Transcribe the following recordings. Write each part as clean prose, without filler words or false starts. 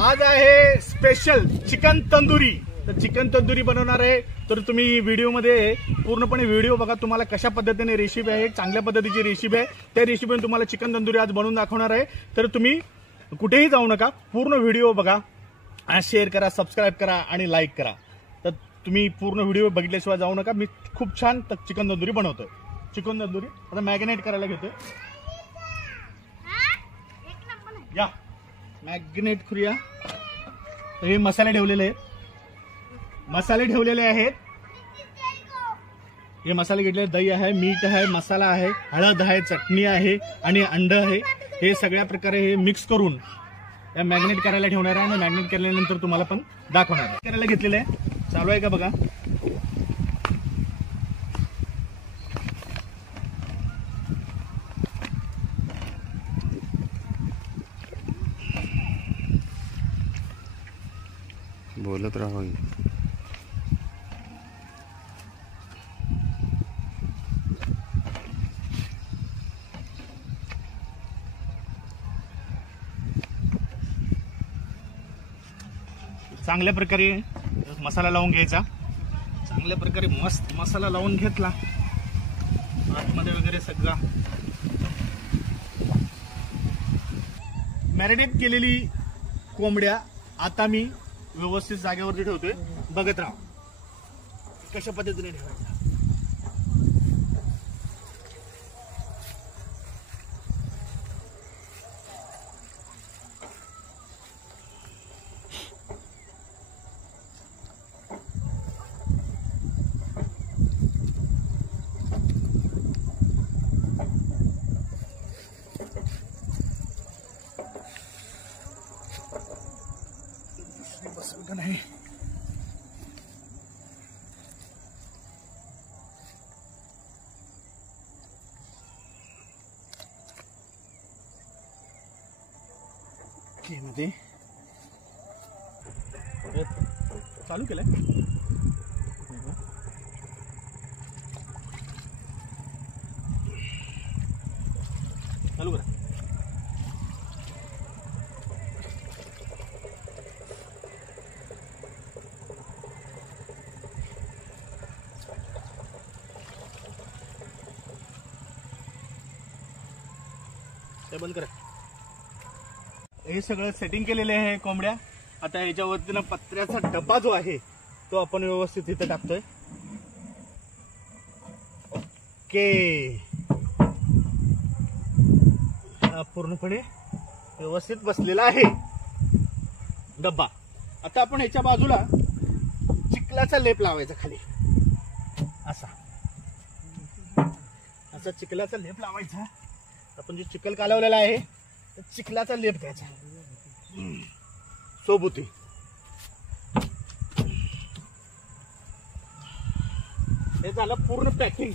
आज आहे special chicken tandoori. तर चिकन तंदुरी बनवणार आहे, तर तुम्ही व्हिडिओमध्ये पूर्णपणे व्हिडिओ बघा। तुम्हाला कशा पद्धतीने रेसिपी आहे, चांगल्या पद्धतीची रेसिपी आहे, त्या रेसिपीने तुम्हाला चिकन तंदुरी आज बनवून दाखवणार आहे। तर तुम्ही कुठेही जाऊ नका, पूर्ण व्हिडिओ बघा, शेअर करा, सबस्क्राइब करा आणि लाईक करा। तर तुम्ही पूर्ण व्हिडिओ बघितल्याशिवाय जाऊ नका। मी खूप छान चिकन तंदुरी बनवतोय। चिकन तंदुरी आता मॅरिनेट करायला घेतोय। या मॅरिनेट करूया। हे मसाले ठेवलेले आहेत, हे मसाले घेतले, दही आहे, मीठ आहे, मसाला आहे, हळद आहे, चटणी आहे आणि अंड आहे। हे सगळ्या प्रकारे हे मिक्स करून या मॅरिनेट करायला ठेवणार आहे आणि मॅरिनेट केल्यानंतर तुम्हाला पण दाखवणार आहे। करायला घेतलेलं आहे, चालू आहे का बघा। बोलत राहा। चांगल्या प्रकारे मसाला लावून घ्यायचा। चांगल्या प्रकारे मस्त मसाला लावून घेतला आतमध्ये वगैरे सगळा। मॅरिनेट केलेली कोंबड्या आता मी व्यवस्थित जागेवरती ठेवतोय, बघत राहा कशा पद्धतीने ठेवायचं। नाही मध्ये चालू केलंय, चालू करा। बंद करा। हे सगळं सेटिंग केलेले आहे कोंबड्या। आता याच्यावरती ना पत्र्याचा डब्बा जो आहे तो आपण व्यवस्थित इथे टाकतोय। ओके, पूर्णपणे व्यवस्थित बसलेला आहे डब्बा। आता आपण ह्याच्या बाजूला चिखलाचा लेप लावायचा खाली, असा चिखलाचा लेप लावायचा। आपण जो चिखल कालवलेला आहे तर चिखलाचा लेप द्यायचा सोबती। हे झालं पूर्ण पॅकिंग।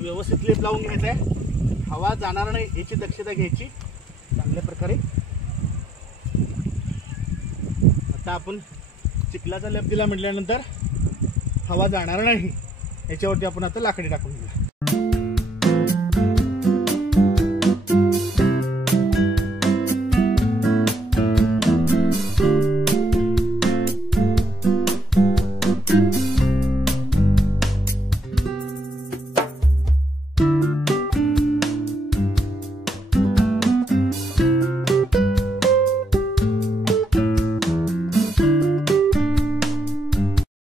व्यवस्थित लेप लावून घ्यायचा आहे, हवा जाणार नाही याची दक्षता घ्यायची चांगल्या प्रकारे। आता आपण चिखलाचा लेप दिला म्हटल्यानंतर हवा जाणार नाही, याच्यावरती आपण आता लाकडी टाकून घेऊया।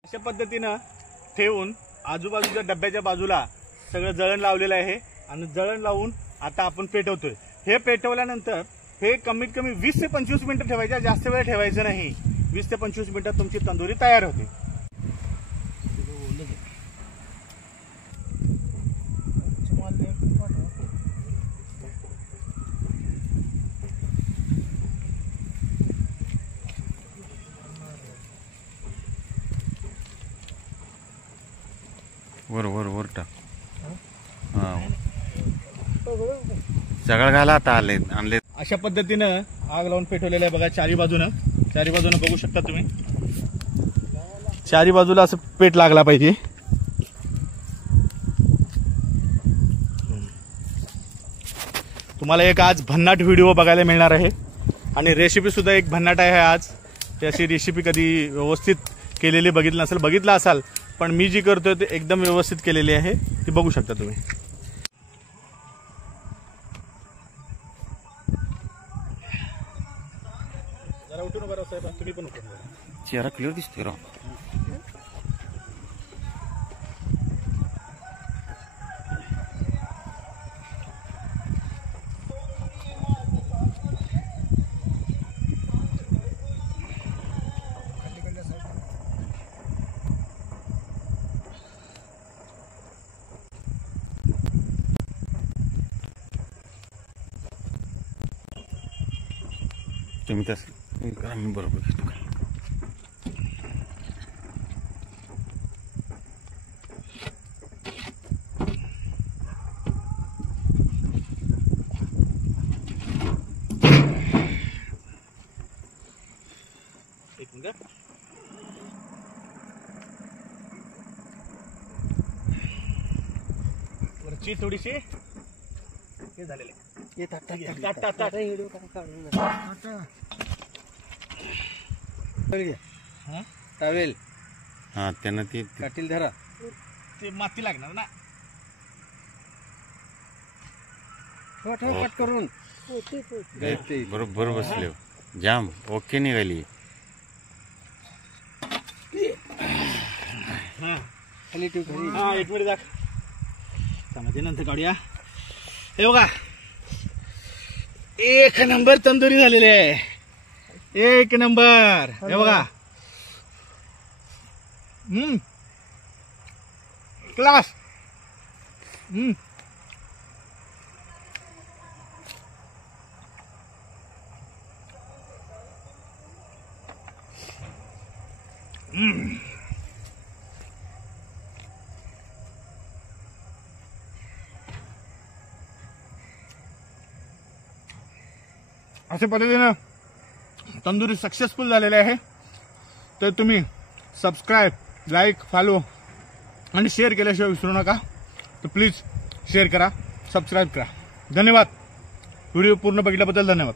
अशा पद्धतीनं ठेवून आजूबाजूच्या डब्याच्या बाजूला सगळं जळण लावलेलं आहे आणि जळण लावून आता आपण पेटवतोय। हे पेटवल्यानंतर हे कमीत कमी 20 ते 25 मिनिटं ठेवायचं, जास्त वेळ ठेवायचं नाही। 20 ते 25 मिनिटात तुमची तंदुरी तयार होते। वर वर वर टाक। हा, सगळं घाला आता आणले। अशा पद्धतीनं आग लावून पेटवलेलं आहे बघा। चारी बाजूनं बघू शकता तुम्ही, चारी बाजूला असं पेट लागला पाहिजे। तुम्हाला एक आज भन्नाट व्हिडिओ बघायला मिळणार आहे आणि रेसिपी सुद्धा एक भन्नाट आहे आज. ती अशी रेसिपी कधी व्यवस्थित केलेली बघितला असाल पण मी जी करतोय ते एकदम व्यवस्थित केलेली आहे, ती बघू शकता तुम्ही. जरा उठून उभा राहा साहेब, तुम्ही पण उठून उभा राहा. चेहरा क्लिअर दिसतोय राव. तुम्ही तसं करा, मी बरोबर घेतो. एक मिनिट. वरची थोडीशी हे झालेले टावेल हा त्यांना ती काटील धरा. ते माती लागणार ना. कट करून बरोबर बसले हो. जाम ओके निघाली. खाली ठेव खाली. हा एक मिनिट दाख. त्यामध्ये नंतर काढूया. हे बघा एक नंबर तंदुरी झालेली आहे. एक नंबर. हे बघा क्लास. अशा पद्धतीनं तंदुरी सक्सेसफुल झालेले आहे. तर तुम्ही सबस्क्राईब, लाईक, फॉलो आणि शेअर केल्याशिवाय विसरू नका. तर प्लीज शेअर करा, सबस्क्राईब करा. धन्यवाद. व्हिडिओ पूर्ण बघितल्याबद्दल धन्यवाद.